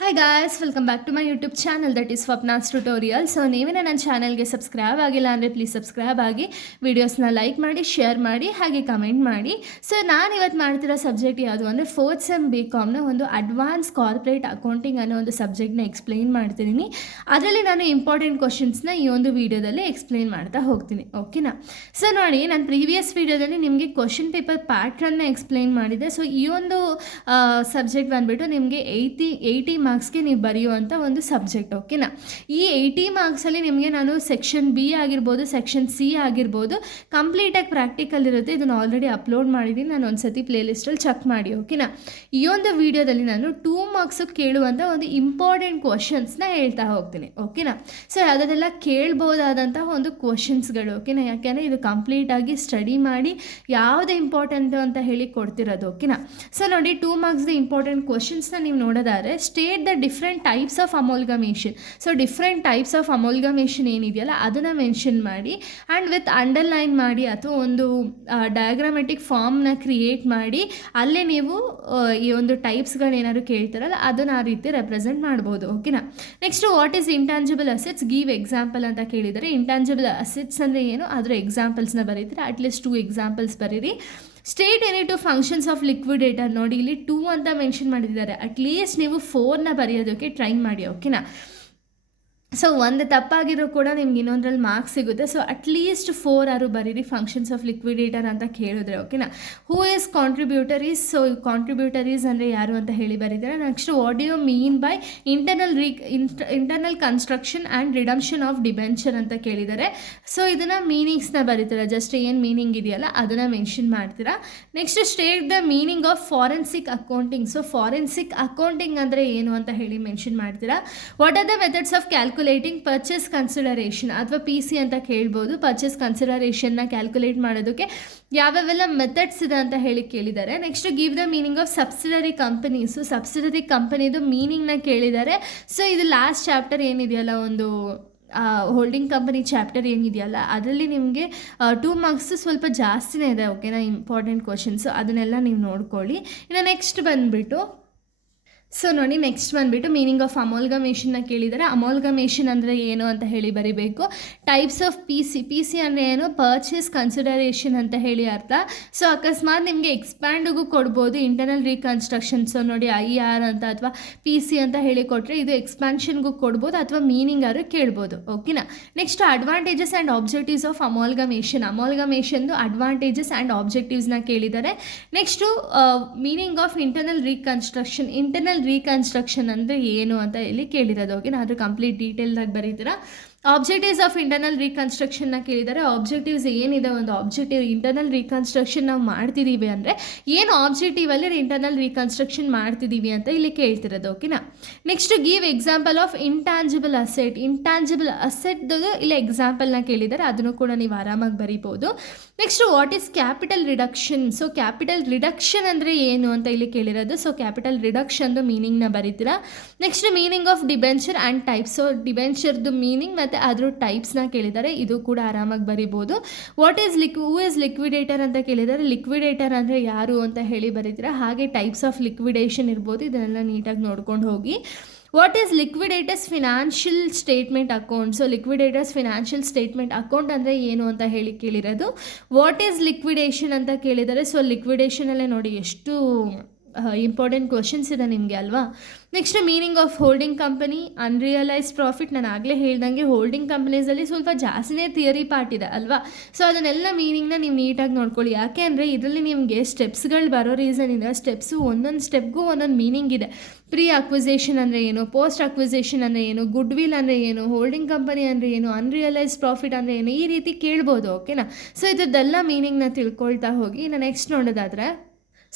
Hi guys, welcome back to my YouTube channel that is Swapna's tutorial. So ನೀವೇನೇ ನನ್ನ ಚಾನಲ್ಗೆ subscribe ಆಗಿಲ್ಲ ಅಂದರೆ ಪ್ಲೀಸ್ ಸಬ್ಸ್ಕ್ರೈಬ್ ಆಗಿ, ವೀಡಿಯೋಸ್ನ ಲೈಕ್ ಮಾಡಿ, ಶೇರ್ ಮಾಡಿ, ಹಾಗೆ ಕಮೆಂಟ್ ಮಾಡಿ. ಸೊ ನಾನು ಇವತ್ತು ಮಾಡ್ತಿರೋ ಸಬ್ಜೆಕ್ಟ್ ಯಾವುದು ಅಂದರೆ ಫೋರ್ತ್ ಸೆಮ್ BComನ ಒಂದು ಅಡ್ವಾನ್ಸ್ ಕಾರ್ಪೊರೇಟ್ ಅಕೌಂಟಿಂಗ್ ಅನ್ನೋ ಒಂದು ಸಬ್ಜೆಕ್ಟ್ನ ಎಕ್ಸ್ಪ್ಲೈನ್ ಮಾಡ್ತಿದ್ದೀನಿ. ಅದರಲ್ಲಿ ನಾನು ಇಂಪಾರ್ಟೆಂಟ್ ಕ್ವಶನ್ಸ್ನ ಈ ಒಂದು ವೀಡಿಯೋದಲ್ಲಿ ಎಕ್ಸ್ಪ್ಲೈನ್ ಮಾಡ್ತಾ ಹೋಗ್ತೀನಿ. ಓಕೆನಾ? ಸೊ ನೋಡಿ, ನಾನು ಪ್ರೀವಿಯಸ್ ವೀಡಿಯೋದಲ್ಲಿ ನಿಮಗೆ ಕ್ವಶನ್ ಪೇಪರ್ ಪ್ಯಾಟ್ರನ್ನ ಎಕ್ಸ್ಪ್ಲೈನ್ ಮಾಡಿದೆ. ಸೊ ಈ ಒಂದು ಸಬ್ಜೆಕ್ಟ್ ಬಂದುಬಿಟ್ಟು ನಿಮಗೆ 80 ಮಾರ್ಕ್ಸ್ಗೆ ನೀವು ಬರೆಯುವಂಥ ಒಂದು ಸಬ್ಜೆಕ್ಟ್. ಓಕೆನಾ? ಈ 80 ಮಾರ್ಕ್ಸಲ್ಲಿ ನಿಮಗೆ ನಾನು ಸೆಕ್ಷನ್ B ಆಗಿರ್ಬೋದು, ಸೆಕ್ಷನ್ C ಆಗಿರ್ಬೋದು, ಕಂಪ್ಲೀಟಾಗಿ ಪ್ರಾಕ್ಟಿಕಲ್ ಇರುತ್ತೆ. ಇದನ್ನು ಆಲ್ರೆಡಿ ಅಪ್ಲೋಡ್ ಮಾಡಿದ್ದೀನಿ, ನಾನು ಒಂದು ಸತಿ ಪ್ಲೇಲಿಸ್ಟಲ್ಲಿ ಚೆಕ್ ಮಾಡಿ. ಓಕೆನಾ? ಈ ಒಂದು ವೀಡಿಯೋದಲ್ಲಿ ನಾನು 2 ಮಾರ್ಕ್ಸ್ ಕೇಳುವಂಥ ಒಂದು ಇಂಪಾರ್ಟೆಂಟ್ ಕ್ವಶನ್ಸ್ನ ಹೇಳ್ತಾ ಹೋಗ್ತೀನಿ. ಓಕೆನಾ? ಸೊ ಅದನ್ನೆಲ್ಲ ಕೇಳ್ಬೋದಾದಂಥ ಒಂದು ಕ್ವಶನ್ಸ್ಗಳು. ಓಕೆನಾ? ಯಾಕೆಂದರೆ ಇದು ಕಂಪ್ಲೀಟಾಗಿ ಸ್ಟಡಿ ಮಾಡಿ ಯಾವುದು ಇಂಪಾರ್ಟೆಂಟು ಅಂತ ಹೇಳಿ ಕೊಡ್ತಿರೋದು. ಓಕೆನಾ? ಸೊ ನೋಡಿ, 2 ಮಾರ್ಕ್ಸ್ದು ಇಂಪಾರ್ಟೆಂಟ್ ಕ್ವಶನ್ಸ್ನ ನೀವು ನೋಡೋದಾದರೆ, state the different types of amalgamation. So different types of amalgamation ಏನಿದೆಯಲ್ಲ ಅದನ್ನು ಮೆನ್ಷನ್ ಮಾಡಿ, ಆ್ಯಂಡ್ ವಿತ್ ಅಂಡರ್ಲೈನ್ ಮಾಡಿ ಅಥವಾ ಒಂದು ಡಯಾಗ್ರಾಮೆಟಿಕ್ ಫಾರ್ಮ್ನ ಕ್ರಿಯೇಟ್ ಮಾಡಿ, ಅಲ್ಲೇ ನೀವು ಈ ಒಂದು ಟೈಪ್ಸ್ಗಳೇನಾದ್ರು ಕೇಳ್ತಾರಲ್ಲ ಅದನ್ನು ಆ ರೀತಿ ರೆಪ್ರೆಸೆಂಟ್ ಮಾಡ್ಬೋದು. ಓಕೆನಾ? Next, what is intangible assets, give example ಅಂತ ಕೇಳಿದರೆ, ಇಂಟ್ಯಾಂಜಿಬಲ್ ಅಸೆಟ್ಸ್ ಅಂದರೆ ಏನು, ಅದರ ಎಕ್ಸಾಂಪಲ್ಸ್ನ ಬರೀತಾರೆ. ಅಟ್ಲೀಸ್ಟ್ 2 ಎಕ್ಸಾಂಪಲ್ಸ್ ಬರೀರಿ. State any 2 functions of liquidator. ನೋಡಿ, ಇಲ್ಲಿ 2 ಅಂತ ಮೆನ್ಷನ್ ಮಾಡಿದ್ದಾರೆ. ಅಟ್ಲೀಸ್ಟ್ ನೀವು 4ನ ಬರೆಯೋದಕ್ಕೆ ಟ್ರೈ ಮಾಡಿ. ಓಕೆನಾ? ಸೊ ಒಂದು ತಪ್ಪಾಗಿರೋ ಕೂಡ ನಿಮ್ಗೆ ಇನ್ನೊಂದರಲ್ಲಿ ಮಾರ್ಕ್ಸ್ ಸಿಗುತ್ತೆ. ಸೊ ಅಟ್ಲೀಸ್ಟ್ 4 ಆರು ಬರೀರಿ ಫಂಕ್ಷನ್ಸ್ ಆಫ್ ಲಿಕ್ವಿಡೇಟರ್ ಅಂತ ಕೇಳಿದ್ರೆ. ಓಕೆನಾ? Who is ಕಾಂಟ್ರಿಬ್ಯೂಟರೀಸ್. ಸೊ ಕಾಂಟ್ರಿಬ್ಯೂಟರೀಸ್ ಅಂದರೆ ಯಾರು ಅಂತ ಹೇಳಿ ಬರೀತಾರೆ. Next, what you mean by internal construction and redemption of debenture ಅಂತ ಕೇಳಿದ್ದಾರೆ. ಸೊ ಇದನ್ನು ಮೀನಿಂಗ್ಸ್ನ ಬರೀತಾರೆ. ಜಸ್ಟ್ ಏನು ಮೀನಿಂಗ್ ಇದೆಯಲ್ಲ ಅದನ್ನು ಮೆನ್ಷನ್ ಮಾಡ್ತೀರಾ. Next, state the meaning of forensic accounting. So forensic accounting ಅಂದರೆ ಏನು ಅಂತ ಹೇಳಿ ಮೆನ್ಷನ್ ಮಾಡ್ತೀರಾ. What are the methods of calculating purchase consideration ಅಥವಾ PC ಅಂತ ಕೇಳ್ಬೋದು. ಪರ್ಚೇಸ್ ಕನ್ಸಿಡರೇಷನ್ನ ಕ್ಯಾಲ್ಕುಲೇಟ್ ಮಾಡೋದಕ್ಕೆ ಯಾವ್ಯಾವೆಲ್ಲ ಮೆಥಡ್ಸ್ ಇದೆ ಅಂತ ಹೇಳಿ ಕೇಳಿದ್ದಾರೆ. Next, give the meaning of subsidiary companies. Subsidiary ಕಂಪನಿದು ಮೀನಿಂಗ್ನ ಕೇಳಿದ್ದಾರೆ. ಸೊ ಇದು ಲಾಸ್ಟ್ ಚಾಪ್ಟರ್ ಏನಿದೆಯಲ್ಲ, ಒಂದು ಹೋಲ್ಡಿಂಗ್ ಕಂಪನಿ ಚಾಪ್ಟರ್ ಏನಿದೆಯಲ್ಲ ಅದರಲ್ಲಿ ನಿಮಗೆ 2 ಮಾರ್ಕ್ಸ್ ಸ್ವಲ್ಪ ಜಾಸ್ತಿನೇ ಇದೆ. ಓಕೆನಾ? ಇಂಪಾರ್ಟೆಂಟ್ ಕ್ವಶನ್ಸು ಅದನ್ನೆಲ್ಲ ನೀವು ನೋಡ್ಕೊಳ್ಳಿ. ಇನ್ನು ನೆಕ್ಸ್ಟ್ ಬಂದುಬಿಟ್ಟು, ಸೊ ನೋಡಿ, ನೆಕ್ಸ್ಟ್ ಬಂದುಬಿಟ್ಟು ಮೀನಿಂಗ್ ಆಫ್ ಅಮಾಲ್ಗಮೇಷನ್ನ ಕೇಳಿದರೆ. ಅಮಾಲ್ಗಮೇಷನ್ ಅಂದರೆ ಏನು ಅಂತ ಹೇಳಿ ಬರಿಬೇಕು. ಟೈಪ್ಸ್ ಆಫ್ PC ಅಂದರೆ ಏನು, ಪರ್ಚೇಸ್ ಕನ್ಸಿಡರೇಷನ್ ಅಂತ ಹೇಳಿ ಅರ್ಥ. ಸೊ ಅಕಸ್ಮಾತ್ ನಿಮಗೆ ಎಕ್ಸ್ಪ್ಯಾಂಡಿಗೂ ಕೊಡ್ಬೋದು, ಇಂಟರ್ನಲ್ ರೀಕನ್ಸ್ಟ್ರಕ್ಷನ್. ಸೊ ನೋಡಿ, IR ಅಂತ ಅಥವಾ PC ಅಂತ ಹೇಳಿ ಕೊಟ್ಟರೆ ಇದು ಎಕ್ಸ್ಪ್ಯಾನ್ಷನ್ಗೂ ಕೊಡ್ಬೋದು ಅಥವಾ ಮೀನಿಂಗ್ ಆದ್ರೂ ಕೇಳ್ಬೋದು. ಓಕೆನಾ? Next, advantages and objectives of amalgamation. ಅಮಾಲ್ಗಮೇಷನ್ದು ಅಡ್ವಾಂಟೇಜಸ್ ಆ್ಯಂಡ್ ಆಬ್ಜೆಕ್ಟಿವ್ಸ್ನ ಕೇಳಿದ್ದಾರೆ. Next meaning of internal reconstruction. Internal reconstruction ಅಂದರೆ ಏನು ಅಂತ ಇಲ್ಲಿ ಕೇಳಿರೋದು. ಓಕೆನಾ? ಅದು ಕಂಪ್ಲೀಟ್ ಡೀಟೇಲ್ದಾಗಿ ಬರೀತೀರಾ. ಆಬ್ಜೆಕ್ಟಿವ್ಸ್ ಆಫ್ ಇಂಟರ್ನಲ್ ರೀಕನ್ಸ್ಟ್ರಕ್ಷನ್ನ ಕೇಳಿದ್ದಾರೆ. ಆಬ್ಜೆಕ್ಟಿವ್ಸ್ ಏನಿದೆ, ಒಂದು ಆಬ್ಜೆಕ್ಟಿವ್ ಇಂಟರ್ನಲ್ ರೀಕನ್ಸ್ಟ್ರಕ್ಷನ್ ನಾವು ಮಾಡ್ತಿದ್ದೀವಿ ಅಂದರೆ ಏನು ಆಬ್ಜೆಕ್ಟಿವಲ್ಲಿ ಇಂಟರ್ನಲ್ ರೀಕನ್ಸ್ಟ್ರಕ್ಷನ್ ಮಾಡ್ತಿದ್ದೀವಿ ಅಂತ ಇಲ್ಲಿ ಕೇಳ್ತಿರೋದು. ಓಕೆನಾ? Next, give example of intangible asset. Intangible ಅಸೆಟ್ದು ಇಲ್ಲಿ ಎಕ್ಸಾಂಪಲ್ನ ಕೇಳಿದ್ದಾರೆ, ಅದನ್ನು ಕೂಡ ನೀವು ಆರಾಮಾಗಿ ಬರೀಬೋದು. Next, what is capital reduction. So capital reduction ಅಂದರೆ ಏನು ಅಂತ ಇಲ್ಲಿ ಕೇಳಿರೋದು. ಸೊ ಕ್ಯಾಪಿಟಲ್ ರಿಡಕ್ಷನ್ದು ಮೀನಿಂಗ್ನ ಬರೀತೀರಾ. Next, meaning of debenture and types. So ಡಿಬೆಂಚರ್ದು ಮೀನಿಂಗ್ ಮತ್ತು ಅದ್ರ ಟೈಪ್ಸ್ನ ಕೇಳಿದ್ದಾರೆ, ಇದು ಕೂಡ ಆರಾಮಾಗಿ ಬರಿಬೋದು. What is who is liquidator ಅಂತ ಕೇಳಿದ್ದಾರೆ. ಲಿಕ್ವಿಡೇಟರ್ ಅಂದರೆ ಯಾರು ಅಂತ ಹೇಳಿ ಬರೀತೀರಾ. ಹಾಗೆ ಟೈಪ್ಸ್ ಆಫ್ ಲಿಕ್ವಿಡೇಷನ್ ಇರ್ಬೋದು, ಇದನ್ನೆಲ್ಲ ನೀಟಾಗಿ ನೋಡ್ಕೊಂಡು ಹೋಗಿ. What is liquidators financial statement account. So liquidators financial statement account ಅಂದರೆ ಏನು ಅಂತ ಹೇಳಿ ಕೇಳಿರೋದು. ವಾಟ್ ಈಸ್ ಲಿಕ್ವಿಡೇಷನ್ ಅಂತ ಕೇಳಿದ್ದಾರೆ. ಸೊ ಲಿಕ್ವಿಡೇಷನಲ್ಲೇ ನೋಡಿ ಎಷ್ಟು ಇಂಪಾರ್ಟೆಂಟ್ ಕ್ವಶನ್ಸ್ ಇದೆ ನಿಮಗೆ ಅಲ್ವಾ. Next, meaning of holding company, unrealised profit. ನಾನು ಆಗಲೇ ಹೇಳ್ದಂಗೆ ಹೋಲ್ಡಿಂಗ್ ಕಂಪನೀಸಲ್ಲಿ ಸ್ವಲ್ಪ ಜಾಸ್ತಿನೇ ಥಿಯರಿ ಪಾರ್ಟ್ ಇದೆ ಅಲ್ವಾ. ಸೊ ಅದನ್ನೆಲ್ಲ ಮೀನಿಂಗ್ನ ನೀವು ನೀಟಾಗಿ ನೋಡ್ಕೊಳ್ಳಿ. ಯಾಕೆ ಅಂದರೆ ಇದರಲ್ಲಿ ನಿಮಗೆ ಸ್ಟೆಪ್ಸ್ಗಳು ಬರೋ ರೀಸನ್ ಇದೆ. ಸ್ಟೆಪ್ಸು ಒಂದೊಂದು ಸ್ಟೆಪ್ಗೂ ಒಂದೊಂದು ಮೀನಿಂಗ್ ಇದೆ. ಪ್ರೀ ಅಕ್ವಿಸೇಷನ್ ಅಂದರೆ ಏನು, ಪೋಸ್ಟ್ ಅಕ್ವಿಸೇಷನ್ ಅಂದರೆ ಏನು, ಗುಡ್ ವಿಲ್ ಅಂದರೆ ಏನು, ಹೋಲ್ಡಿಂಗ್ ಕಂಪನಿ ಅಂದರೆ ಏನು, ಅನ್ರಿಯಲೈಸ್ಡ್ ಪ್ರಾಫಿಟ್ ಅಂದರೆ ಏನು, ಈ ರೀತಿ ಕೇಳ್ಬೋದು. ಓಕೆನಾ? ಸೊ ಇದರದ್ದೆಲ್ಲ ಮೀನಿಂಗ್ನ ತಿಳ್ಕೊಳ್ತಾ ಹೋಗಿ. ಇನ್ನು ನೆಕ್ಸ್ಟ್ ನೋಡೋದಾದರೆ,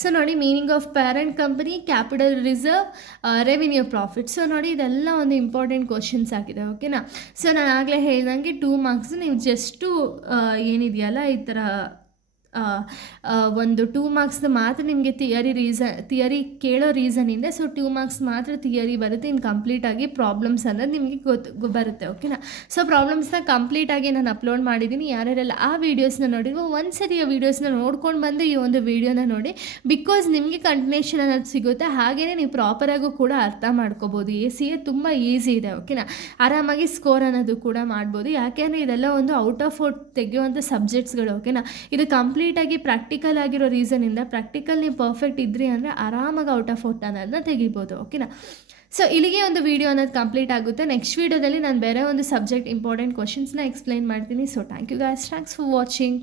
ಸೊ ನೋಡಿ, meaning of parent company, capital reserve, revenue profit. So ನೋಡಿ, ಇದೆಲ್ಲ ಒಂದು ಇಂಪಾರ್ಟೆಂಟ್ ಕ್ವಶನ್ಸ್ ಆಗಿದೆ. ಓಕೆನಾ? ಸೊ ನಾನು ಆಗಲೇ ಹೇಳ್ದಂಗೆ 2 ಮಾರ್ಕ್ಸ್ ನೀವು ಜಸ್ಟು ಏನಿದೆಯಲ್ಲ ಈ ಥರ ಒಂದು 2 ಮಾರ್ಕ್ಸ್ದು ಮಾತ್ರ ನಿಮಗೆ ಥಿಯರಿ ಕೇಳೋ ರೀಸನಿಂದ ಸೊ 2 ಮಾರ್ಕ್ಸ್ ಮಾತ್ರ ಥಿಯರಿ ಬರುತ್ತೆ. ಇನ್ನು ಕಂಪ್ಲೀಟಾಗಿ ಪ್ರಾಬ್ಲಮ್ಸ್ ಅನ್ನೋದು ನಿಮಗೆ ಬರುತ್ತೆ. ಓಕೆನಾ. ಸೊ ಪ್ರಾಬ್ಲಮ್ಸ್ನ ಕಂಪ್ಲೀಟಾಗಿ ನಾನು ಅಪ್ಲೋಡ್ ಮಾಡಿದ್ದೀನಿ. ಯಾರ್ಯಾರೆಲ್ಲ ಆ ವೀಡಿಯೋಸ್ನ ನೋಡಿದ್ರು ಒಂದು ಸರಿ ಆ ವೀಡಿಯೋಸ್ನ ನೋಡ್ಕೊಂಡು ಬಂದು ಈ ಒಂದು ವೀಡಿಯೋನ ನೋಡಿ. ಬಿಕಾಸ್ ನಿಮಗೆ ಕಂಟಿನ್ಯೂಷನ್ ಅನ್ನೋದು ಸಿಗುತ್ತೆ. ಹಾಗೆಯೇ ನೀವು ಪ್ರಾಪರಾಗೂ ಕೂಡ ಅರ್ಥ ಮಾಡ್ಕೋಬೋದು. ACA ತುಂಬ ಈಸಿ ಇದೆ. ಓಕೆನಾ. ಆರಾಮಾಗಿ ಸ್ಕೋರ್ ಅನ್ನೋದು ಕೂಡ ಮಾಡ್ಬೋದು. ಯಾಕೆಂದರೆ ಇದೆಲ್ಲ ಒಂದು ಔಟ್ ಆಫ್ ಔಟ್ ತೆಗೆಯುವಂಥ ಸಬ್ಜೆಕ್ಟ್ಸ್ಗಳು. ಓಕೆನಾ. ಇದು ಕಂಪ್ಲೀಟಾಗಿ ಪ್ರಾಕ್ಟಿಕಲ್ ಆಗಿರೋ ರೀಸನಿಂದ ಪ್ರಾಕ್ಟಿಕಲ್ ನೀವು ಪರ್ಫೆಕ್ಟ್ ಇದ್ರಿ ಅಂದರೆ ಆರಾಮಾಗಿ ಔಟ್ ಆಫ್ ಔಟ್ ಅನ್ನೋದನ್ನ ತೆಗಿಬೋದು. ಓಕೆನಾ. ಸೊ ಇಲ್ಲಿಗೆ ಒಂದು ವಿಡಿಯೋ ಅನ್ನೋದು ಕಂಪ್ಲೀಟ್ ಆಗುತ್ತೆ. ನೆಕ್ಸ್ಟ್ ವೀಡಿಯೋದಲ್ಲಿ ನಾನು ಬೇರೆ ಒಂದು ಸಬ್ಜೆಕ್ಟ್ ಇಂಪಾರ್ಟೆಂಟ್ ಕ್ವಶನ್ಸ್ನ ಎಕ್ಸ್ಪ್ಲೈನ್ ಮಾಡ್ತೀನಿ. So thank you guys, thanks for watching.